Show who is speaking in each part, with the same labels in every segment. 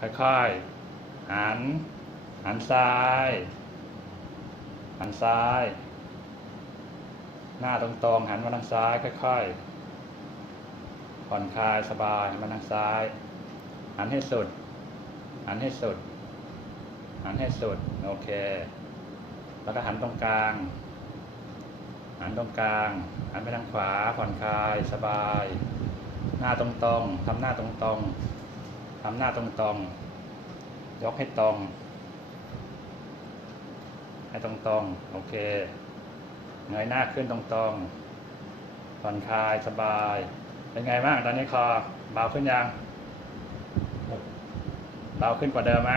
Speaker 1: ค่อยๆ หัน หันซ้าย หันซ้าย หน้าตรงๆ หันมาทางซ้าย ค่อยๆ ผ่อนคลายสบายหันมาทางซ้าย หันให้สุด หันให้สุด หันให้สุด โอเค แล้วก็หันตรงกลาง หันตรงกลาง หันไปทางขวา ผ่อนคลาย สบาย หน้าตรงๆทำหน้าตรงๆ ทำหน้าตรงๆ ยกให้ตรง ให้ตรงๆ โอเค เงยหน้าขึ้นตรงๆ ผ่อนคลายสบาย เป็นไงบ้างตอนนี้คอเบาขึ้นยัง
Speaker 2: ครับ
Speaker 1: เบาขึ้นกว่าเดิมไหม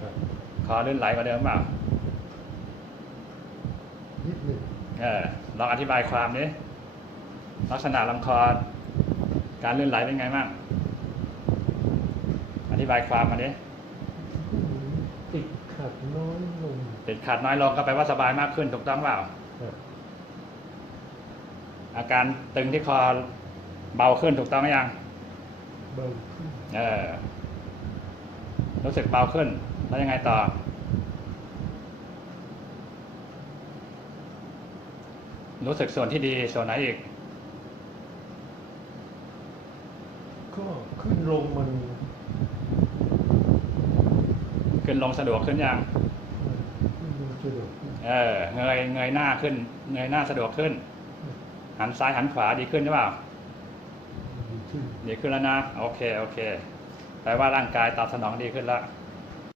Speaker 2: ครับ
Speaker 1: คอลื่นไหลกว่าเดิมเปล่า
Speaker 2: นิดหนึ่ง
Speaker 1: เออลองอธิบายความนี้ลักษณะลำคอ การลื่นไหลเป็นไงบ้างอ ธิบายความมาดิ
Speaker 2: ติดขัดน้อยลง
Speaker 1: ติดขัดน้อยลงก็แปลว่าสบายมากขึ้นถูกต้องเปล่า
Speaker 2: ครับ
Speaker 1: อาการตึงที่คอเบาขึ้นถูกต้องไหมยัง
Speaker 2: เบาขึ้น
Speaker 1: เออ รู้สึกเบาขึ้น แล้วยังไงต่อ รู้สึกส่วนที่ดีส่วนไหนอีก
Speaker 2: ก็ขึ้นลงมัน
Speaker 1: ขึ้นลงสะดวกขึ้นยัง
Speaker 2: ขึ้นลงสะดวกขึ้น
Speaker 1: เออเงยเงยหน้าขึ้น เงยหน้าสะดวกขึ้น หันซ้ายหันขวาดีขึ้นใช่เปล่า
Speaker 2: ดีขึ้น
Speaker 1: ดีขึ้นแล้วนะ โอเค โอเคแปลว่าร่างกายตอบสนองดีขึ้นแล้ว
Speaker 2: ค